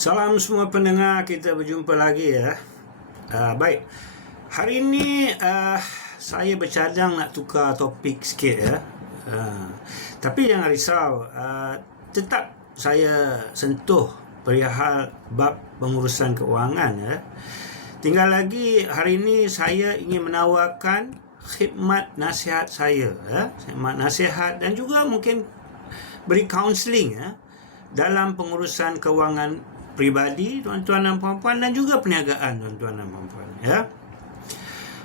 Salam semua pendengar, kita berjumpa lagi ya. Uh, baik, hari ini uh, saya bercadang nak tukar topik sikit ya. Uh, tapi jangan risau, uh, tetap saya sentuh perihal bab pengurusan keuangan ya. Tinggal lagi hari ini saya ingin menawarkan khidmat nasihat saya ya. Khidmat nasihat dan juga mungkin beri kaunseling ya dalam pengurusan keuangan pribadi tuan-tuan dan puan-puan dan juga perniagaan tuan-tuan dan puan-puan ya.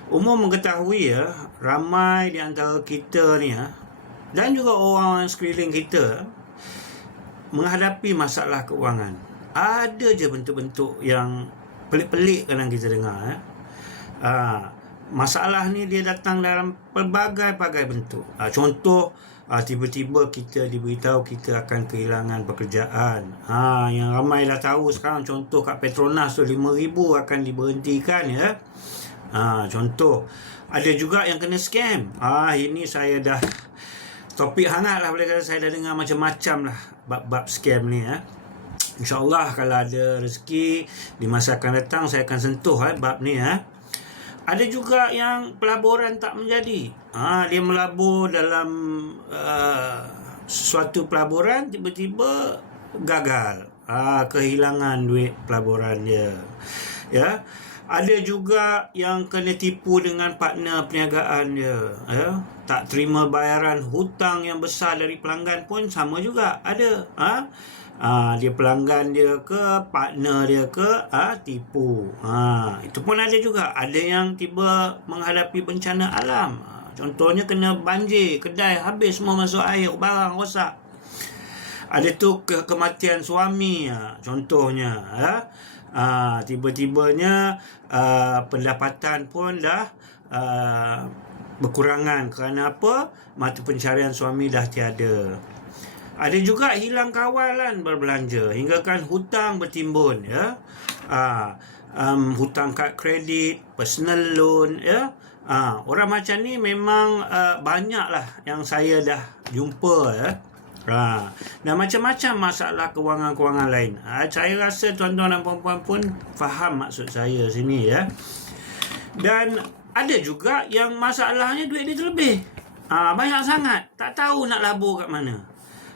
Umum mengetahui ya ramai di antara kita ni ya dan juga orang sekeliling kita menghadapi masalah keuangan. Ada je bentuk-bentuk yang pelik-pelik kadang kita dengar ya. Ha, masalah ni dia datang dalam pelbagai-bagai bentuk. Ha, contoh ha, tiba-tiba kita diberitahu kita akan kehilangan pekerjaan. Ha, yang ramai dah tahu sekarang contoh kat Petronas tu 5000 akan diberhentikan ya. Ha, contoh ada juga yang kena scam. Ha, ini saya dah topik hangat lah boleh kata saya dah dengar macam-macam lah bab-bab scam ni ya. InsyaAllah kalau ada rezeki di masa akan datang saya akan sentuh eh, bab ni ya. Ada juga yang pelaburan tak menjadi. Ha, dia melabur dalam uh, suatu pelaburan tiba-tiba gagal. Ha, kehilangan duit pelaburan dia. Ya. Ada juga yang kena tipu dengan partner perniagaan dia. Ya. Tak terima bayaran hutang yang besar dari pelanggan pun sama juga. Ada. Ha? Ha, dia pelanggan dia ke partner dia ke ha, tipu ha, itu pun ada juga ada yang tiba menghadapi bencana alam ha, contohnya kena banjir kedai habis semua masuk air barang rosak ada tu ke kematian suami ha, contohnya ha, ha, tiba-tibanya ha, pendapatan pun dah ha, berkurangan kerana apa mata pencarian suami dah tiada ada juga hilang kawalan berbelanja hingga kan hutang bertimbun ya. Ah, um, hutang kad kredit, personal loan ya. Ah, orang macam ni memang uh, banyaklah yang saya dah jumpa ya. Ha, dan macam-macam masalah kewangan-kewangan lain. Ha, saya rasa tuan-tuan dan puan-puan pun faham maksud saya sini ya. Dan ada juga yang masalahnya duit dia terlebih. Ha, banyak sangat. Tak tahu nak labur kat mana.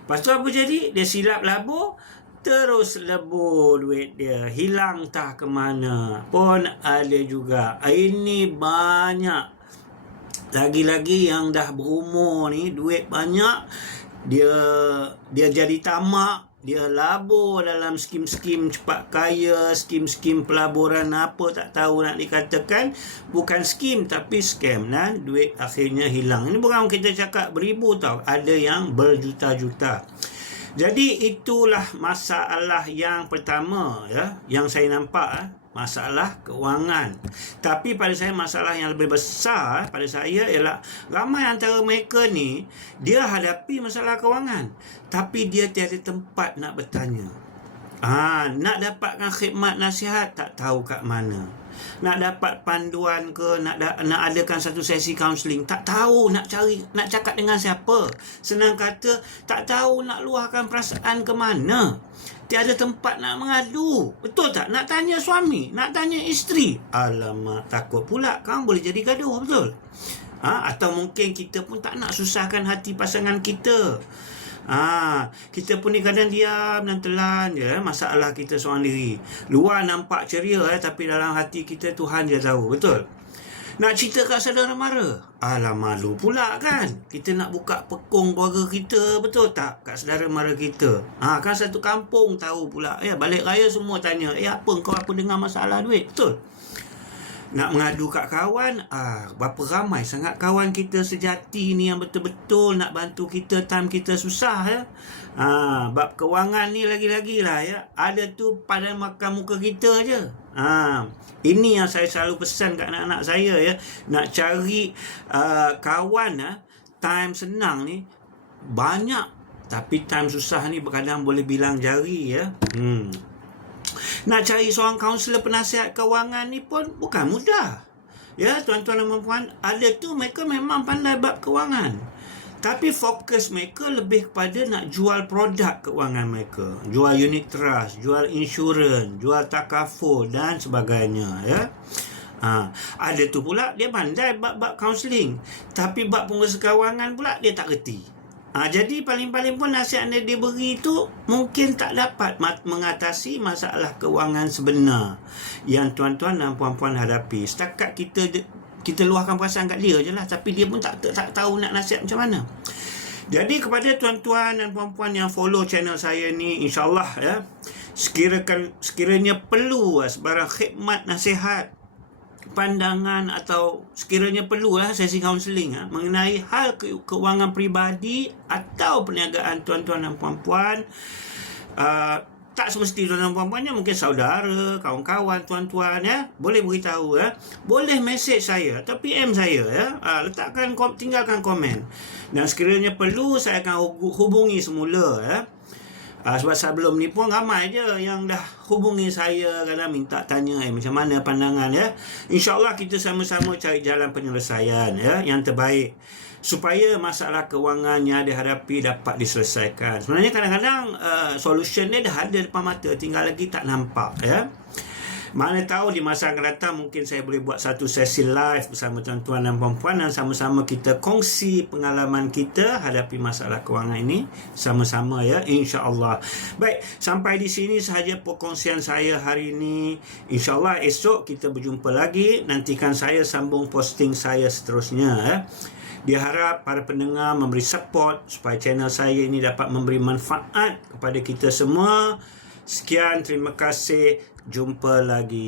Lepas tu apa jadi? Dia silap labur, terus lebur duit dia. Hilang tak ke mana. Pun ada juga. Ini banyak. Lagi-lagi yang dah berumur ni, duit banyak. Dia dia jadi tamak. Dia labur dalam skim-skim cepat kaya, skim-skim pelaburan apa tak tahu nak dikatakan. Bukan skim tapi scam. Nah, duit akhirnya hilang. Ini bukan kita cakap beribu tau. Ada yang berjuta-juta. Jadi itulah masalah yang pertama ya yang saya nampak eh, masalah keuangan. Tapi pada saya masalah yang lebih besar pada saya ialah ramai antara mereka ni dia hadapi masalah keuangan tapi dia tiada tempat nak bertanya. Ah, ha, nak dapatkan khidmat nasihat tak tahu kat mana. Nak dapat panduan ke nak da, nak adakan satu sesi kaunseling tak tahu nak cari nak cakap dengan siapa. Senang kata tak tahu nak luahkan perasaan ke mana. Tiada tempat nak mengadu. Betul tak? Nak tanya suami, nak tanya isteri. Alamak, takut pula kau boleh jadi gaduh, betul? Ha? Atau mungkin kita pun tak nak susahkan hati pasangan kita. Ha, kita pun ni kadang diam dan telan je eh, masalah kita seorang diri. Luar nampak ceria eh, tapi dalam hati kita Tuhan dia tahu. Betul? Nak cerita kat saudara mara? Alah malu pula kan. Kita nak buka pekong keluarga kita. Betul tak? Kat saudara mara kita. Ha, kan satu kampung tahu pula. Ya, balik raya semua tanya. Eh apa kau apa dengar masalah duit? Betul? Nak mengadu kat kawan ah berapa ramai sangat kawan kita sejati ni yang betul-betul nak bantu kita time kita susah ya. Ah bab kewangan ni lagi-lagi lah ya. Ada tu pada makan muka kita je. Ah ini yang saya selalu pesan kat anak-anak saya ya. Nak cari uh, kawan ah time senang ni banyak. Tapi time susah ni kadang boleh bilang jari ya. Hmm nak cari seorang kaunselor penasihat kewangan ni pun bukan mudah. Ya, tuan-tuan dan puan ada tu mereka memang pandai bab kewangan. Tapi fokus mereka lebih kepada nak jual produk keuangan mereka. Jual unit trust, jual insurans, jual takaful dan sebagainya. Ya. Ha, ada tu pula dia pandai bab-bab kaunseling. Tapi bab pengurusan kewangan pula dia tak reti. Ha, jadi paling-paling pun nasihat yang dia beri tu mungkin tak dapat mengatasi masalah kewangan sebenar yang tuan-tuan dan puan-puan hadapi. Setakat kita kita luahkan perasaan kat dia je lah tapi dia pun tak, tak, tak tahu nak nasihat macam mana jadi kepada tuan-tuan dan puan-puan yang follow channel saya ni insyaallah ya sekirakan sekiranya perlu lah sebarang khidmat nasihat pandangan atau sekiranya perlu lah sesi kaunseling ha, mengenai hal ke- keuangan peribadi atau perniagaan tuan-tuan dan puan-puan uh, tak semesti tuan-tuan puan-puannya mungkin saudara, kawan-kawan, tuan-tuan ya. Boleh beritahu ya. Boleh mesej saya atau PM saya ya. Ha, letakkan tinggalkan komen. Dan sekiranya perlu saya akan hubungi semula ya. Ha, sebab sebelum ni pun ramai je yang dah hubungi saya kadang minta tanya eh, macam mana pandangan ya. InsyaAllah kita sama-sama cari jalan penyelesaian ya yang terbaik supaya masalah kewangan yang dihadapi dapat diselesaikan. Sebenarnya kadang-kadang uh, solution ni dah ada depan mata tinggal lagi tak nampak ya. Mana tahu di masa akan datang mungkin saya boleh buat satu sesi live bersama tuan-tuan dan puan-puan dan sama-sama kita kongsi pengalaman kita hadapi masalah kewangan ini sama-sama ya insya-Allah. Baik, sampai di sini sahaja perkongsian saya hari ini. Insya-Allah esok kita berjumpa lagi. Nantikan saya sambung posting saya seterusnya ya. Dia harap para pendengar memberi support supaya channel saya ini dapat memberi manfaat kepada kita semua. Sekian, terima kasih. Jumpa lagi.